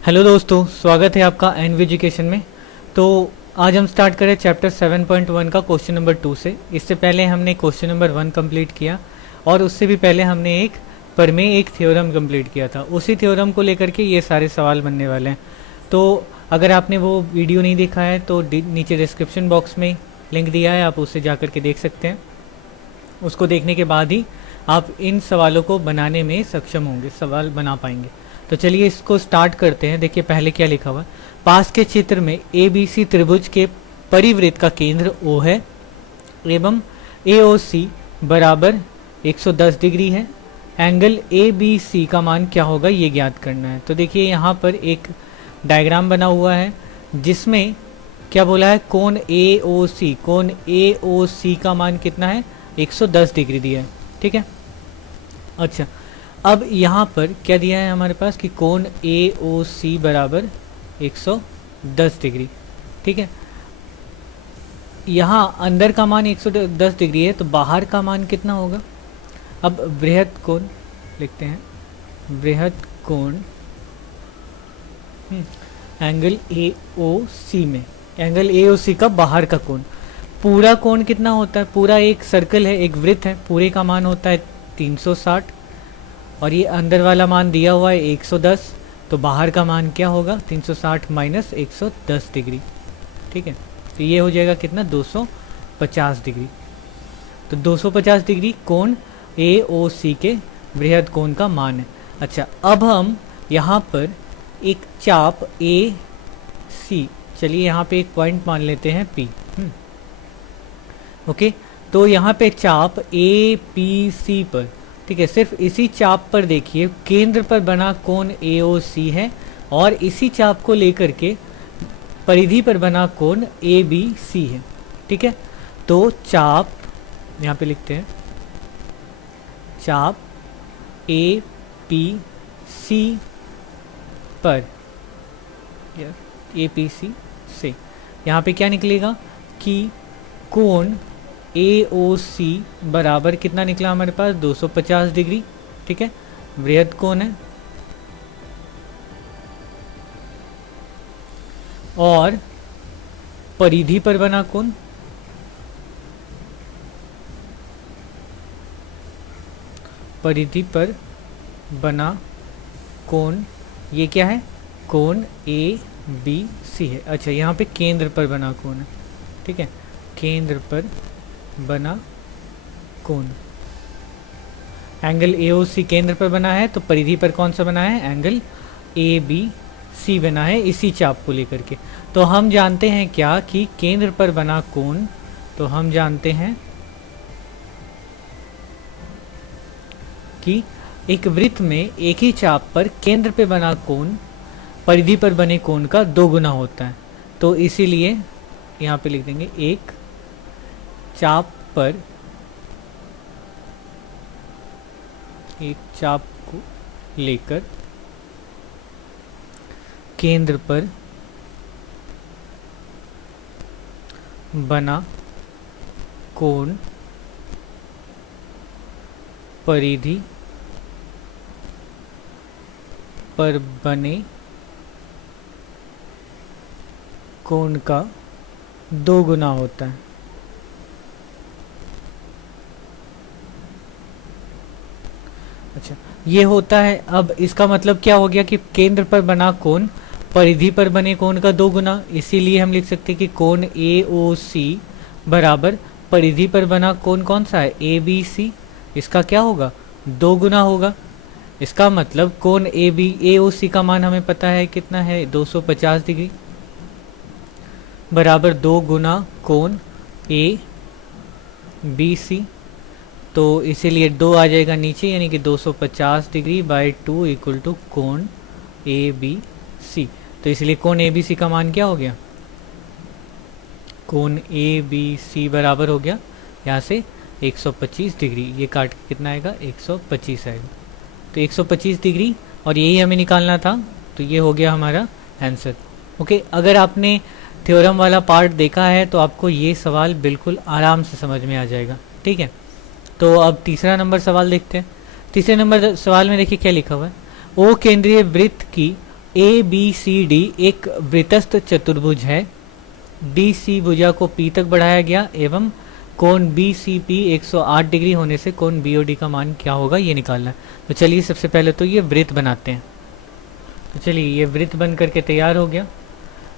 Hello दोस्तों, स्वागत है आपका एनवी एजुकेशन में। तो आज हम स्टार्ट करें चैप्टर 7.1 का क्वेश्चन नंबर 2 से। इससे पहले हमने क्वेश्चन नंबर 1 कंप्लीट किया और उससे भी पहले हमने एक प्रमेय, एक थ्योरम कंप्लीट किया था। उसी थ्योरम को लेकर के ये सारे सवाल बनने वाले हैं। तो अगर आपने वो वीडियो नहीं देखा है तो नीचे डिस्क्रिप्शन बॉक्स में लिंक दिया है, आप उससे जा कर के देख सकते हैं। उसको देखने के बाद ही आप इन सवालों को बनाने में सक्षम होंगे, सवाल बना पाएंगे। तो चलिए इसको स्टार्ट करते हैं। देखिए पहले क्या लिखा हुआ है। पास के चित्र में ए बी सी त्रिभुज के परिवृत्त का केंद्र O है एवं AOC बराबर 110 डिग्री है। एंगल ABC का मान क्या होगा ये ज्ञात करना है। तो देखिए यहाँ पर एक डायग्राम बना हुआ है जिसमें क्या बोला है, कोण AOC का मान कितना है, 110 डिग्री दिया है। ठीक है। अच्छा, अब यहाँ पर क्या दिया है हमारे पास कि कोण AOC बराबर 110 डिग्री। ठीक है। यहाँ अंदर का मान 110 डिग्री है तो बाहर का मान कितना होगा। अब बृहद कोण लिखते हैं, बृहद कोण एंगल AOC में, एंगल AOC का बाहर का कोण। पूरा कोण कितना होता है, पूरा एक सर्कल है, एक वृत्त है, पूरे का मान होता है 360 और ये अंदर वाला मान दिया हुआ है 110, तो बाहर का मान क्या होगा, 360 माइनस 110 डिग्री। ठीक है। तो ये हो जाएगा कितना, 250 डिग्री। तो 250 डिग्री कोण AOC के बृहद कोण का मान है। अच्छा, अब हम यहाँ पर एक चाप AC, चलिए यहाँ पे एक पॉइंट मान लेते हैं P। ओके, तो यहाँ पे चाप APC पर, ठीक है, सिर्फ इसी चाप पर देखिए केंद्र पर बना कोण AOC है और इसी चाप को लेकर के परिधि पर बना कोण ABC है। ठीक है। तो चाप यहाँ पे लिखते हैं, चाप APC पर, APC से यहाँ पे क्या निकलेगा कि कोण AOC बराबर कितना निकला हमारे पास, 250 डिग्री। ठीक है, बृहद कोण है। और परिधि पर बना कोण, परिधि पर बना कोण ये क्या है, कोण ABC है। अच्छा, यहाँ पे केंद्र पर बना कोण है। ठीक है, केंद्र पर बना कोण, एंगल AOC केंद्र पर बना है तो परिधि पर कौन सा बना है, एंगल ABC बना है इसी चाप को लेकर के। तो हम जानते हैं क्या कि केंद्र पर बना कोण, तो हम जानते हैं कि एक वृत्त में एक ही चाप पर केंद्र पे बना कोण परिधि पर बने कोण का 2 गुना होता है। तो इसीलिए यहाँ पे लिख देंगे, एक चाप पर, एक चाप को लेकर केंद्र पर बना कोण परिधि पर बने कोण का 2 गुना होता है। अच्छा, ये होता है। अब इसका मतलब क्या हो गया कि केंद्र पर बना कोण परिधि पर बने कोण का 2 गुना। इसीलिए हम लिख सकते हैं कि कोण AOC बराबर परिधि पर बना कोण कौन सा है, ABC, इसका क्या होगा, 2 गुना होगा। इसका मतलब कोण AOC का मान हमें पता है कितना है, 250 डिग्री बराबर 2 गुना कोण ABC। तो इसीलिए 2 आ जाएगा नीचे, यानी कि 250 डिग्री बाई 2 इक्वल टू कोण ABC। तो इसलिए कोण ABC का मान क्या हो गया, कोण ABC बराबर हो गया यहाँ से 125 डिग्री। ये काट के कितना आएगा, 125 आएगा। तो 125 डिग्री और यही हमें निकालना था, तो ये हो गया हमारा आंसर। ओके, अगर आपने थ्योरम वाला पार्ट देखा है तो आपको ये सवाल बिल्कुल आराम से समझ में आ जाएगा। ठीक है। तो अब तीसरा नंबर सवाल देखते हैं। तीसरे नंबर सवाल में देखिए क्या लिखा हुआ है, ओ केंद्रीय वृत्त की ए बी सी डी एक वृत्तस्थ चतुर्भुज है, डी सी भुजा को पी तक बढ़ाया गया एवं कोण बी सी पी 108 डिग्री होने से कोण बी ओ डी का मान क्या होगा ये निकालना है। तो चलिए सबसे पहले तो ये वृत्त बनाते हैं। तो चलिए ये वृत्त बन करके तैयार हो गया।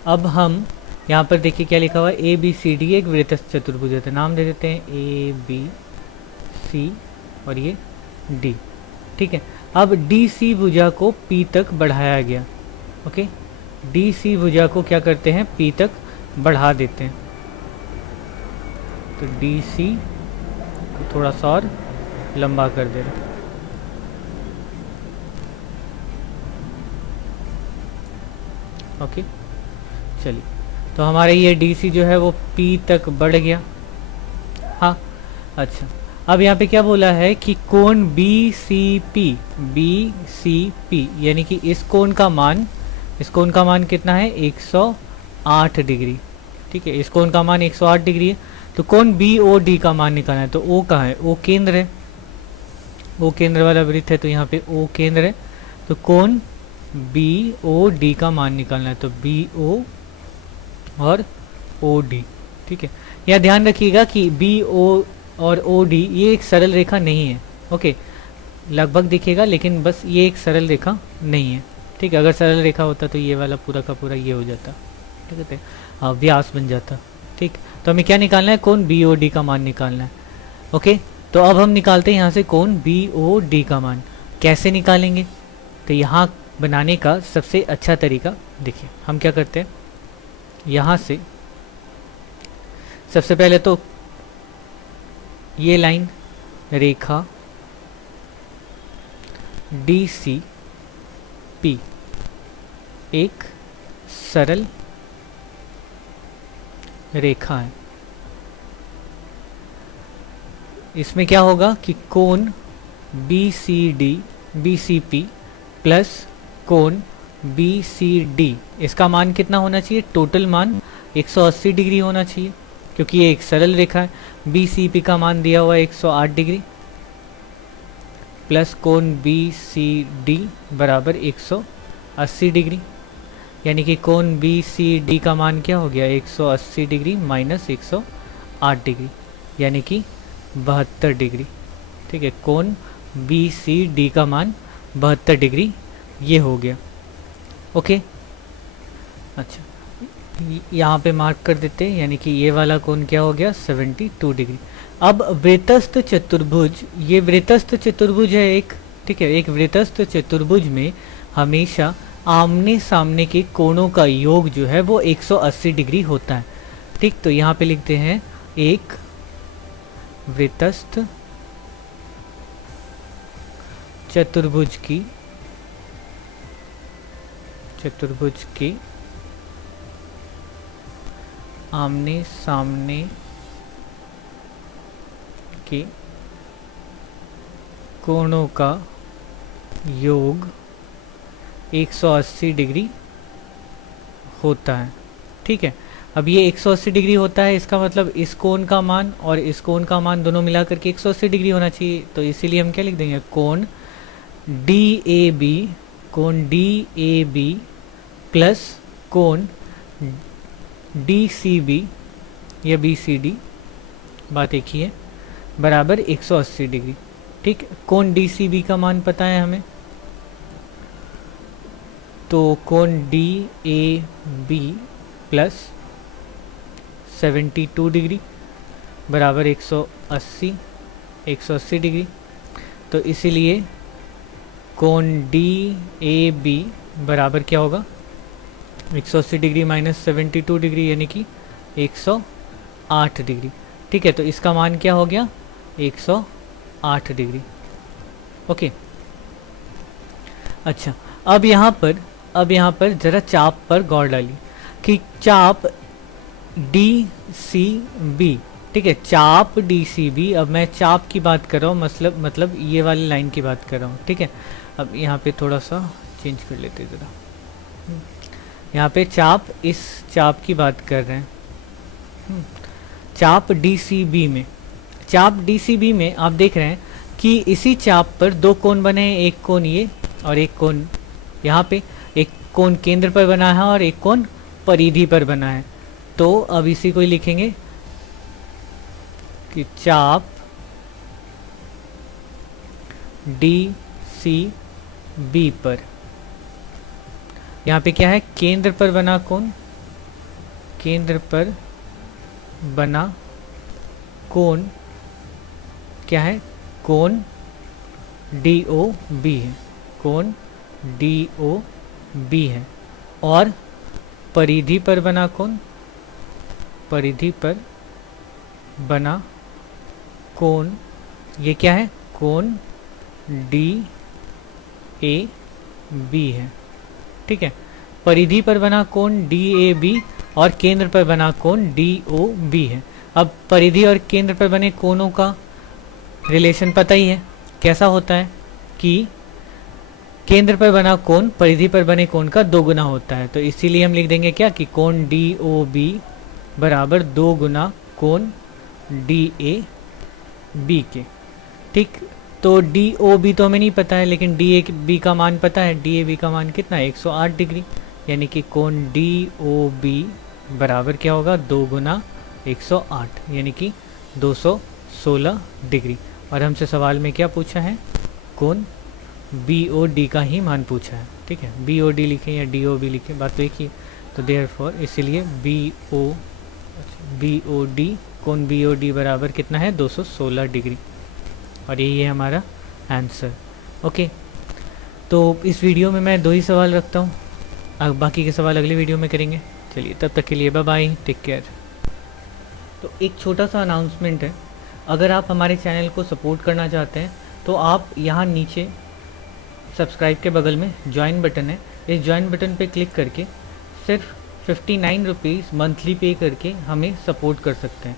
अब हम यहाँ पर देखिए क्या लिखा हुआ है, ए बी सी डी एक वृत्तस्थ चतुर्भुज है, तो नाम दे देते हैं ए बी सी और ये डी। ठीक है, अब डी सी भुजा को पी तक बढ़ाया गया। ओके, डी सी भुजा को क्या करते हैं, पी तक बढ़ा देते हैं। तो डी सी को थोड़ा सा और लंबा कर दे रहे हैं। ओके, चलिए तो हमारा ये डी सी जो है वो पी तक बढ़ गया। हाँ, अच्छा, अब यहाँ पे क्या बोला है कि कोण बी सी पी यानी कि इस कोण का मान कितना है, 108 डिग्री। ठीक है, इस कोण का मान 108 डिग्री है। तो कोण बी ओ डी का मान निकालना है। तो ओ कहाँ है, ओ केंद्र है, ओ केंद्र वाला वृत्त है, तो यहाँ पे ओ केंद्र है। तो कोण बी ओ डी का मान निकालना है। तो बी ओ और ओ डी। ठीक है, यह ध्यान रखिएगा कि बी ओ और ओ डी ये एक सरल रेखा नहीं है। ओके, लगभग दिखेगा लेकिन बस ये एक सरल रेखा नहीं है। ठीक है, अगर सरल रेखा होता तो ये वाला पूरा का पूरा ये हो जाता। ठीक है, व्यास बन जाता। ठीक, तो हमें क्या निकालना है, कोण बी ओ डी का मान निकालना है। ओके, तो अब हम निकालते हैं यहाँ से कोण बी ओ डी का मान। कैसे निकालेंगे, तो यहाँ बनाने का सबसे अच्छा तरीका देखिए, हम क्या करते हैं, यहाँ से सबसे पहले तो ये लाइन रेखा डी सी पी एक सरल रेखा है। इसमें क्या होगा कि कोण बी सी पी प्लस कोण बी सी डी, इसका मान कितना होना चाहिए, टोटल मान 180 डिग्री होना चाहिए, क्योंकि ये एक सरल रेखा है। बी सी पी का मान दिया हुआ है 108 डिग्री प्लस कोण बी सी डी बराबर 180 डिग्री, यानी कि कोण बी सी डी का मान क्या हो गया, 180 डिग्री माइनस 108 डिग्री यानी कि 72 डिग्री। ठीक है, कोण बी सी डी का मान 72 डिग्री ये हो गया। ओके, अच्छा, यहाँ पे मार्क कर देते हैं, यानी कि ये वाला कोण क्या हो गया, 72 डिग्री। अब वृत्तस्थ चतुर्भुज, ये वृत्तस्थ चतुर्भुज है एक। ठीक है, एक वृत्तस्थ चतुर्भुज में हमेशा आमने सामने के कोणों का योग जो है वो 180 डिग्री होता है। ठीक, तो यहाँ पे लिखते हैं एक वृत्तस्थ चतुर्भुज की आमने सामने के कोणों का योग 180 डिग्री होता है। ठीक है, अब ये 180 डिग्री होता है, इसका मतलब इस कोण का मान और इस कोण का मान दोनों मिला करके 180 डिग्री होना चाहिए। तो इसीलिए हम क्या लिख देंगे, कोण डी ए बी प्लस कोण डी सी बी या बी सी डी, बात एक ही है, बराबर 180 डिग्री। ठीक, कोण डी सी बी का मान पता है हमें, तो कोण D A B plus 72 degree बराबर 180 डिग्री। तो इसीलिए कोण डी ए बी बराबर क्या होगा, 180 डिग्री माइनस 72 डिग्री यानी कि 108 डिग्री। ठीक है, तो इसका मान क्या हो गया, 108 डिग्री। ओके, अच्छा, अब यहाँ पर ज़रा चाप पर गौर डालिए कि चाप डी सी बी, ठीक है, चाप डी सी बी, अब मैं चाप की बात कर रहा हूँ, मतलब ये वाली लाइन की बात कर रहा हूँ। ठीक है, अब यहाँ पे थोड़ा सा चेंज कर लेते ज़रा, यहाँ पे चाप, इस चाप की बात कर रहे हैं, चाप DCB में आप देख रहे हैं कि इसी चाप पर दो कोण बने हैं, एक कोण ये और एक कोण यहाँ पे। एक कोण केंद्र पर बना है और एक कोण परिधि पर बना है। तो अब इसी को ही लिखेंगे कि चाप डी सी बी पर, यहाँ पे क्या है, केंद्र पर बना कोण, केंद्र पर बना कोण क्या है, कोण डी ओ बी है, कोण डी ओ बी है। और परिधि पर बना कोण, परिधि पर बना कोण ये क्या है, कोण डी ए बी है। ठीक है, परिधि पर बना कोण डी ए बी और केंद्र पर बना कोण डी ओ बी है। अब परिधि और केंद्र पर बने कोणों का रिलेशन पता ही है, कैसा होता है कि केंद्र पर बना कोण परिधि पर बने कोण का 2 गुना होता है। तो इसीलिए हम लिख देंगे क्या कि कोण डी ओ बी बराबर 2 गुना कोण डी ए बी के। ठीक, तो डी ओ बी तो हमें नहीं पता है, लेकिन डी ए बी का मान पता है। डी ए बी का मान कितना है, 108 डिग्री, यानी कि कोण डी ओ बी बराबर क्या होगा, 2 गुना 108 यानी कि 216 डिग्री। और हमसे सवाल में क्या पूछा है, कोण बी ओ डी का ही मान पूछा है। ठीक है, बी ओ डी लिखें या डी ओ बी लिखें, बात तो एक ही। तो देयरफॉर इसीलिए बी ओ डी, कोण बी ओ डी बराबर कितना है, 216 डिग्री। और यही है हमारा आंसर। ओके, तो इस वीडियो में मैं 2 ही सवाल रखता हूँ, अब बाकी के सवाल अगले वीडियो में करेंगे। चलिए, तब तक के लिए बाय बाय, टेक केयर। तो एक छोटा सा अनाउंसमेंट है, अगर आप हमारे चैनल को सपोर्ट करना चाहते हैं तो आप यहाँ नीचे सब्सक्राइब के बगल में ज्वाइन बटन है, इस ज्वाइन बटन पे क्लिक करके सिर्फ 59 रुपीज़ मंथली पे करके हमें सपोर्ट कर सकते हैं।